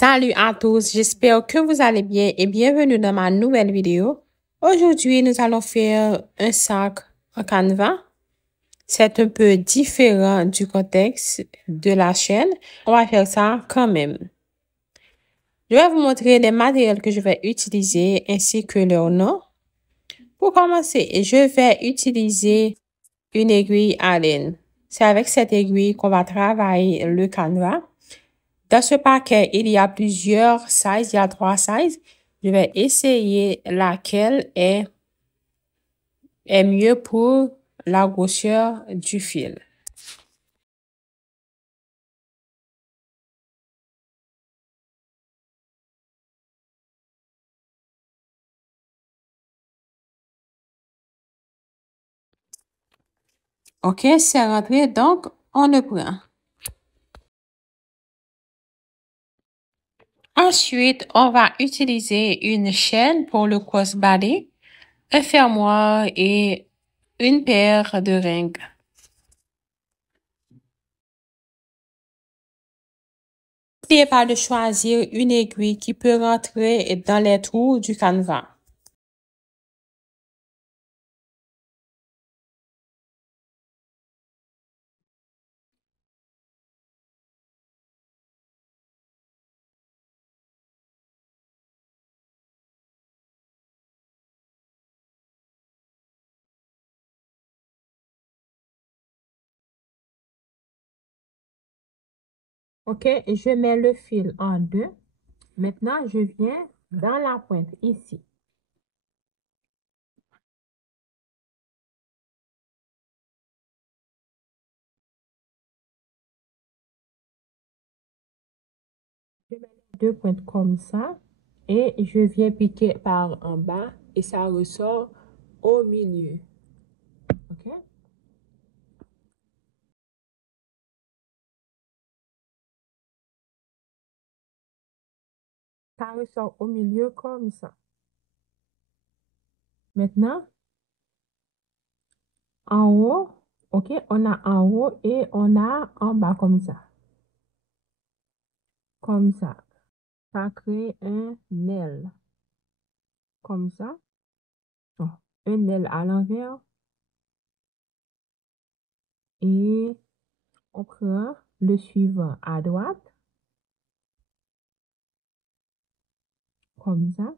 Salut à tous, j'espère que vous allez bien et bienvenue dans ma nouvelle vidéo. Aujourd'hui, nous allons faire un sac en canevas. C'est un peu différent du contexte de la chaîne. On va faire ça quand même. Je vais vous montrer les matériels que je vais utiliser ainsi que leur nom. Pour commencer, je vais utiliser une aiguille Allen. C'est avec cette aiguille qu'on va travailler le canevas. Dans ce paquet, il y a plusieurs sizes, il y a 3 sizes. Je vais essayer laquelle est mieux pour la grosseur du fil. OK, c'est rentré, donc on le prend. Ensuite, on va utiliser une chaîne pour le crossbody, un fermoir et une paire de règles. N'oubliez pas de choisir une aiguille qui peut rentrer dans les trous du canevas. OK, je mets le fil en deux. Maintenant, je viens dans la pointe ici. Je mets les deux pointes comme ça et je viens piquer par en bas et ça ressort au milieu. OK? Ça ressort au milieu comme ça. Maintenant, en haut, OK, on a en haut et on a en bas comme ça. Comme ça. Ça crée un aile. Comme ça. Oh, un aile à l'envers. Et on prend le suivant à droite. Comme ça.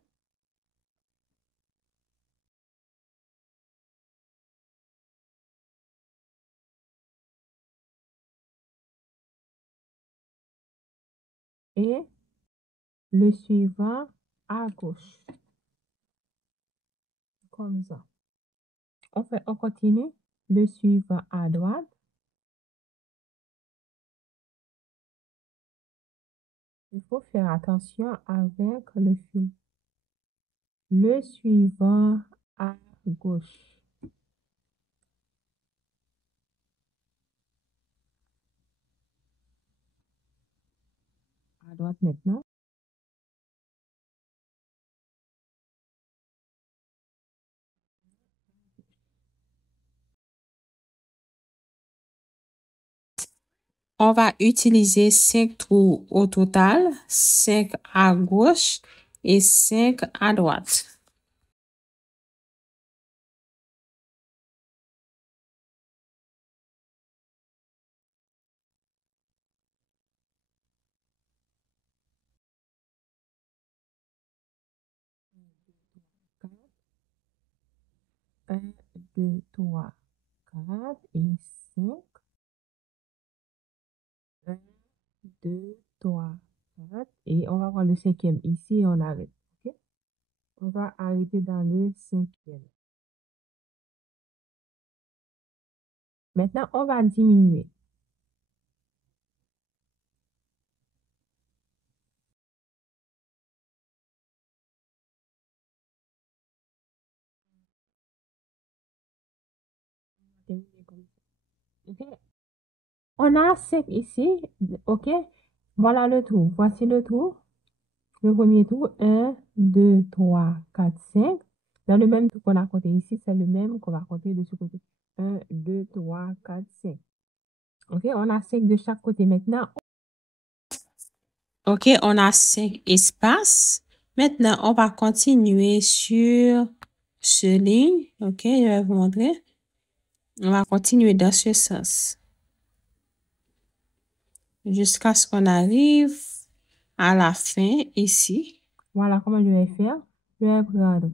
Et le suivant à gauche. Comme ça. On continue. Le suivant à droite. Il faut faire attention avec le fil. Le suivant à gauche. À droite maintenant. On va utiliser 5 trous au total, 5 à gauche et 5 à droite. Un, deux, trois, quatre et 5. 1, 2, 3, 4. Et on va voir le cinquième ici et on arrête. OK? On va arrêter dans le cinquième. Maintenant, on va diminuer. OK? On a 5 ici. OK? Voilà le trou. Voici le trou. Le premier trou, 1, 2, 3, 4, 5. Dans le même trou qu'on a compté ici, c'est le même qu'on va compter de ce côté. 1, 2, 3, 4, 5. OK? On a 5 de chaque côté maintenant. OK, on a 5 espaces. Maintenant, on va continuer sur ce ligne. OK, je vais vous montrer. On va continuer dans ce sens. Jusqu'à ce qu'on arrive à la fin ici. Voilà comment je vais faire. Je vais prendre,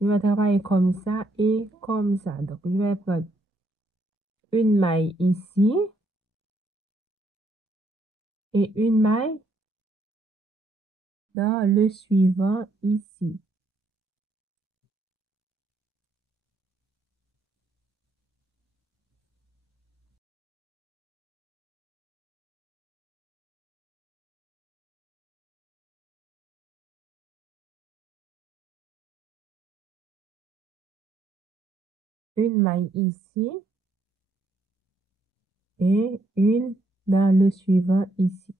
je vais travailler comme ça et comme ça. Donc, je vais prendre une maille ici et une maille dans le suivant ici. Une maille ici et une dans le suivant ici.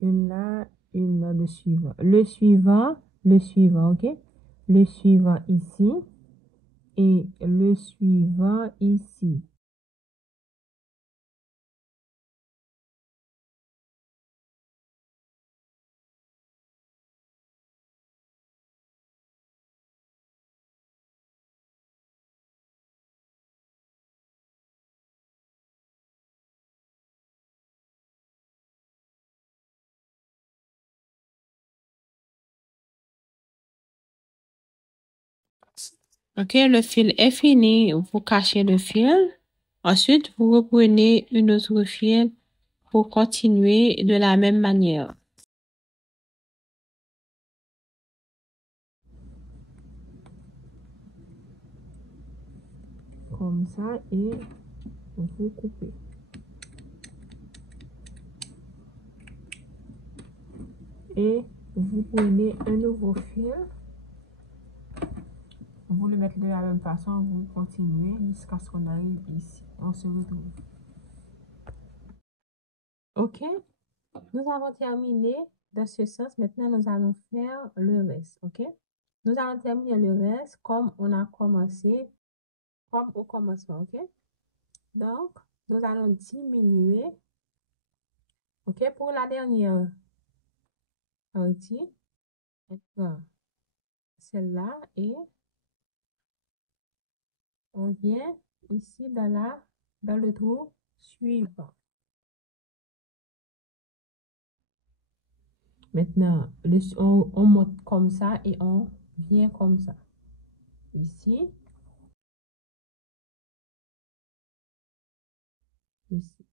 Une là, une dans le suivant. Le suivant, ok? Le suivant ici et le suivant ici. Ok, le fil est fini. Vous cachez le fil. Ensuite, vous reprenez une autre fil pour continuer de la même manière. Comme ça et vous coupez. Et vous prenez un nouveau fil. Vous le mettez de la même façon, vous continuez jusqu'à ce qu'on arrive ici. On se retrouve. Ok, nous avons terminé dans ce sens. Maintenant, nous allons faire le reste. Ok, nous allons terminer le reste comme on a commencé, comme au commencement. Ok, donc nous allons diminuer. Ok, pour la dernière partie, on prend celle-là et on vient ici dans le trou suivant. Maintenant, on monte comme ça et on vient comme ça. Ici, ici.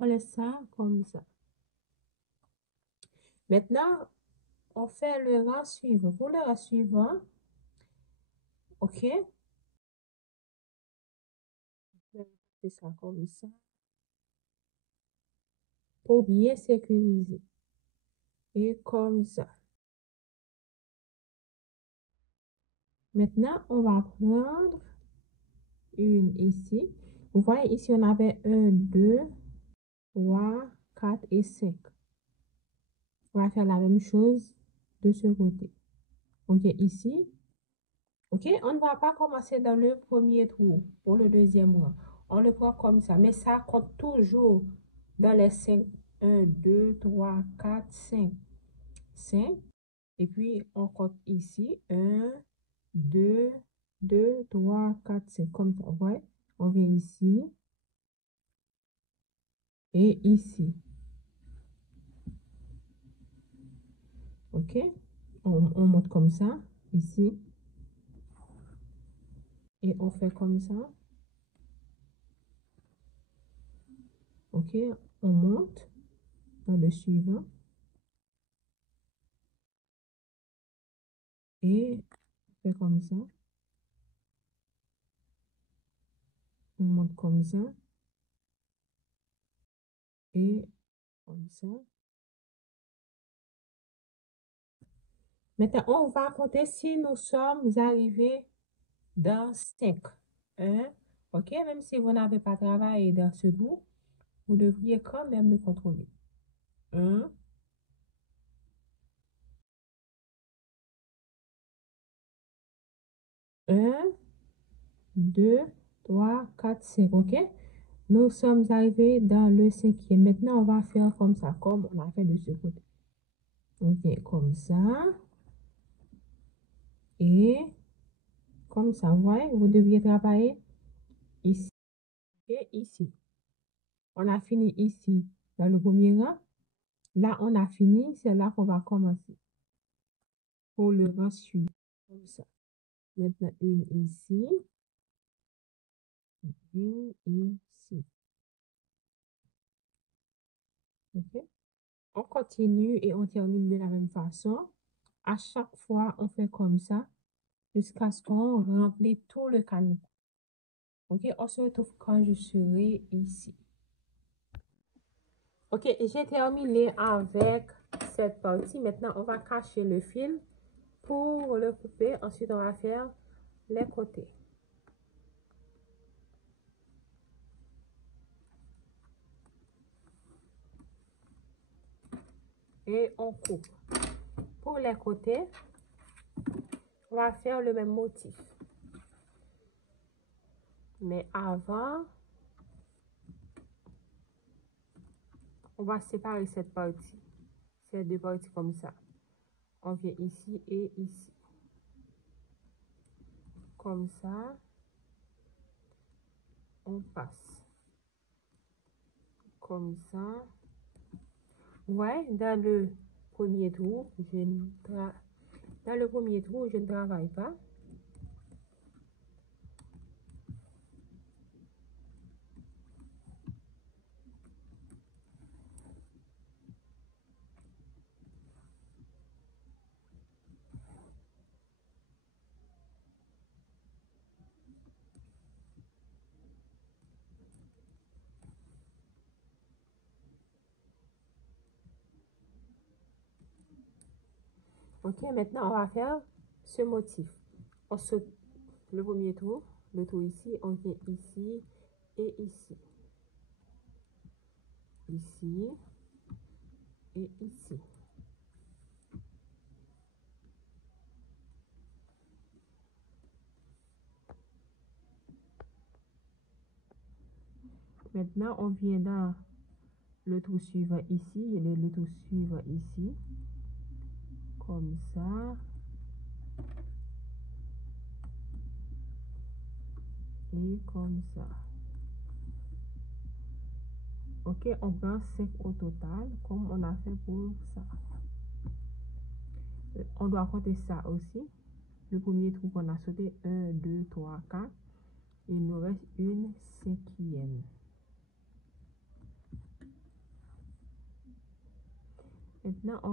On laisse ça comme ça. Maintenant, on fait le rang suivant. Pour le rang suivant, ok, on fait ça comme ça pour bien sécuriser. Et comme ça. Maintenant, on va prendre une ici. Vous voyez, ici, on avait 1, 2, 3, 4 et 5. On va faire la même chose de ce côté. Ok, ici. Ok, on ne va pas commencer dans le premier trou pour le deuxième rang. On le prend comme ça, mais ça compte toujours dans les 5. 1, 2, 3, 4, 5. 5. Et puis, on compte ici. 1, 2, 2, 3, 4, 5. Comme ça, ouais. On vient ici et ici. Ok? On monte comme ça, ici. Et on fait comme ça. Ok? On monte dans le suivant. Et on fait comme ça. On monte comme ça. Et comme ça. Maintenant, on va compter si nous sommes arrivés dans 5. 1, ok, même si vous n'avez pas travaillé dans ce trou, vous devriez quand même le contrôler. 1, 1, 2, 3, 4, 5, ok? Nous sommes arrivés dans le 5e. Maintenant, on va faire comme ça, comme on a fait de ce côté. Ok, comme ça. Et comme ça, vous voyez, vous deviez travailler ici et ici. On a fini ici dans le premier rang. Là, on a fini. C'est là qu'on va commencer. Pour le rang suivant. Comme ça. Maintenant, une ici. Une ici. Ok? On continue et on termine de la même façon. À chaque fois, on fait comme ça jusqu'à ce qu'on remplisse tout le canevas. Ok, on se retrouve quand je serai ici. Ok, j'ai terminé avec cette partie. Maintenant, on va cacher le fil pour le couper. Ensuite, on va faire les côtés. Et on coupe. Pour les côtés, on va faire le même motif. Mais avant, on va séparer cette partie. Ces deux parties comme ça. On vient ici et ici. Comme ça, on passe. Comme ça. Ouais, dans le premier trou, je ne travaille pas. Ok, maintenant on va faire ce motif. On saute le premier trou, le trou ici, on vient ici et ici. Ici et ici. Maintenant, on vient dans le trou suivant ici et le trou suivant ici. Comme ça. Et comme ça. Ok, on prend 5 au total, comme on a fait pour ça. On doit compter ça aussi. Le premier trou qu'on a sauté, 1, 2, 3, 4. Il nous reste une 5e. Maintenant, on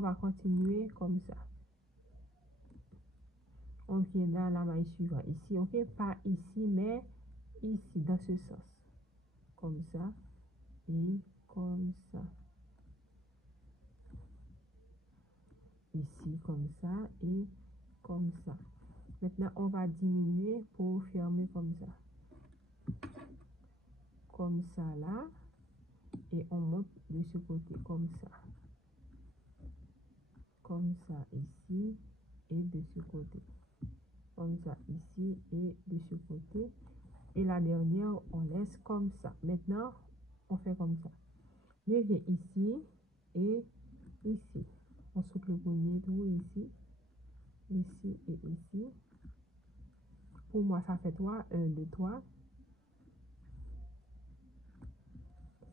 va continuer comme ça. On vient dans la maille suivante ici, ok, pas ici, mais ici, dans ce sens. Comme ça et comme ça. Ici, comme ça et comme ça. Maintenant, on va diminuer pour fermer comme ça. Comme ça là. Et on monte de ce côté, comme ça. Comme ça ici et de ce côté. Comme ça ici et de ce côté. Et la dernière, on laisse comme ça. Maintenant, on fait comme ça. Je viens ici et ici. On saute le premier trou ici. Ici et ici. Pour moi, ça fait 3. 1, 2, 3.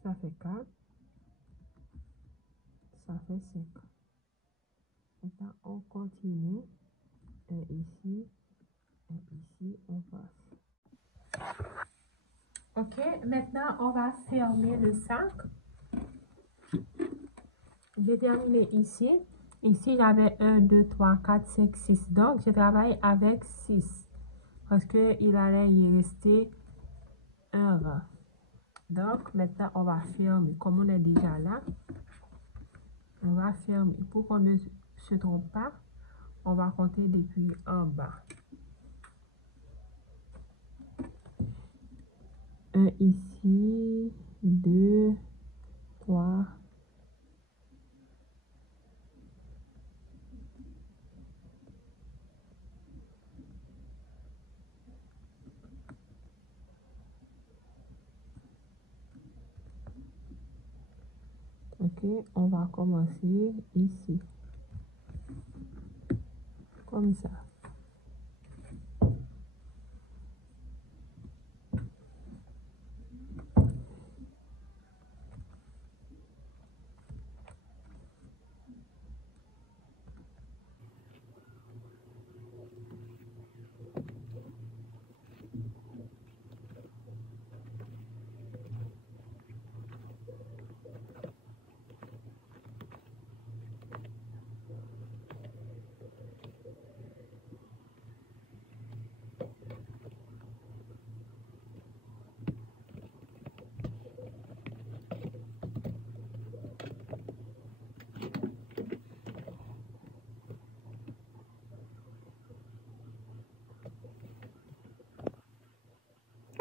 Ça fait 4. Ça fait 5. Maintenant, on continue. Un ici. Un ici. On passe. Ok, maintenant, on va fermer le sac. J'ai terminé ici. Ici, j'avais 1, 2, 3, 4, 5, 6. Donc, je travaille avec 6. Parce qu'il allait y rester un rang. Donc, maintenant, on va fermer. Comme on est déjà là, on va fermer. Pour qu'on ne se trompe pas, on va compter depuis en bas. 1 ici, 2, 3. Ok, on va commencer ici, comme ça.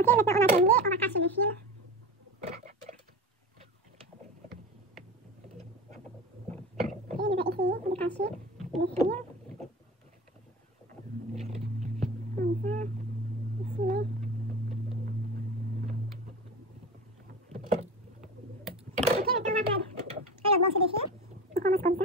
Ok, maintenant on a terminé, on va cacher le fil. Ok, je vais essayer de cacher le fil. Comme ça, ici. Ok, maintenant on va faire le blanchir des fils. On commence comme ça.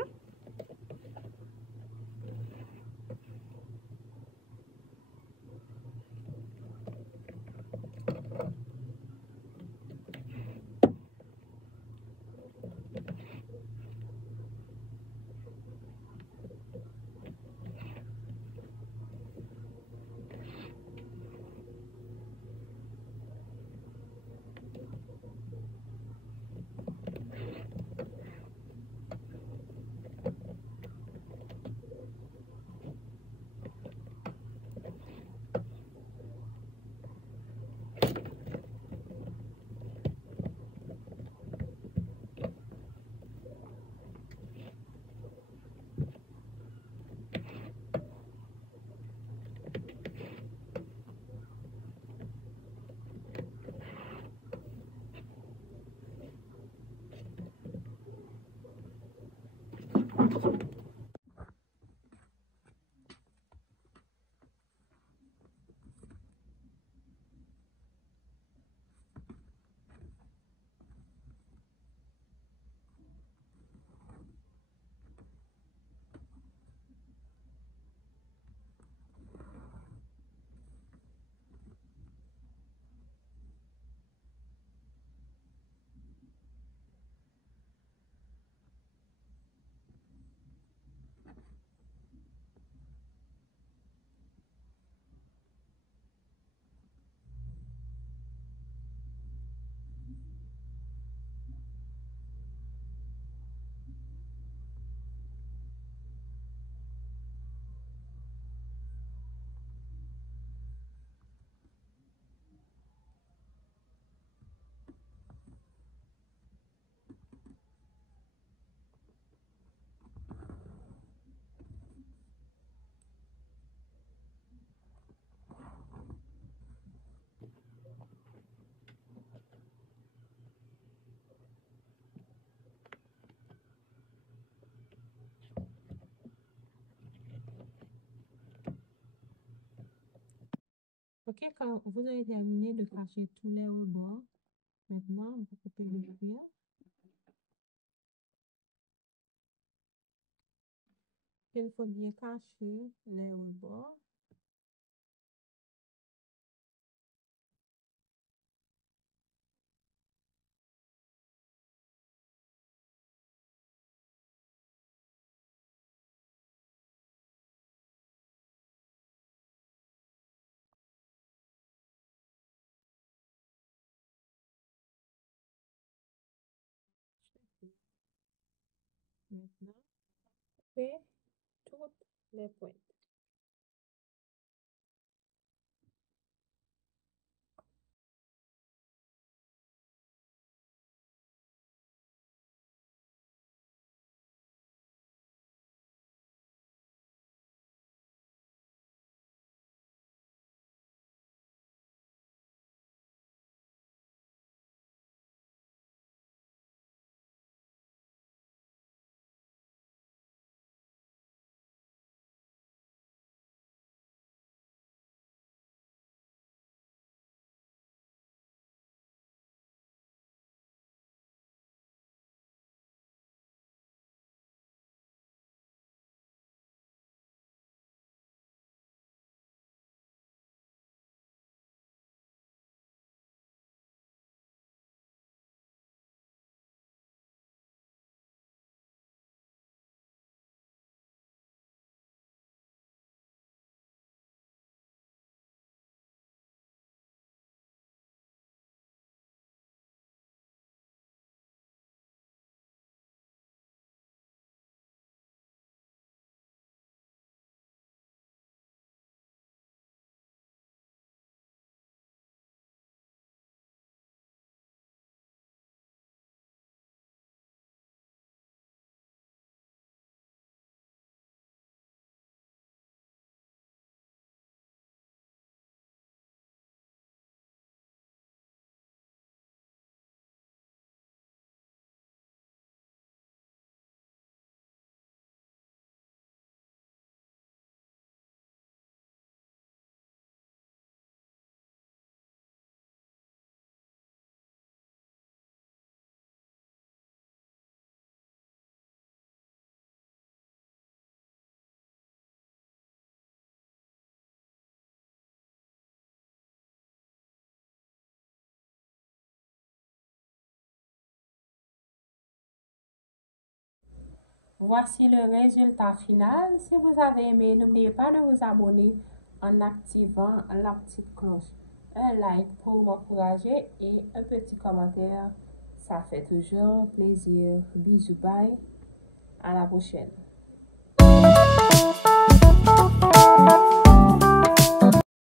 Ok, quand vous avez terminé de cacher tous les rebords, maintenant vous coupez le fil. Il faut bien cacher les rebords. Maintenant, coupez toutes les pointes. Voici le résultat final. Si vous avez aimé, n'oubliez pas de vous abonner en activant la petite cloche. Un like pour m'encourager et un petit commentaire. Ça fait toujours plaisir. Bisous, bye. À la prochaine.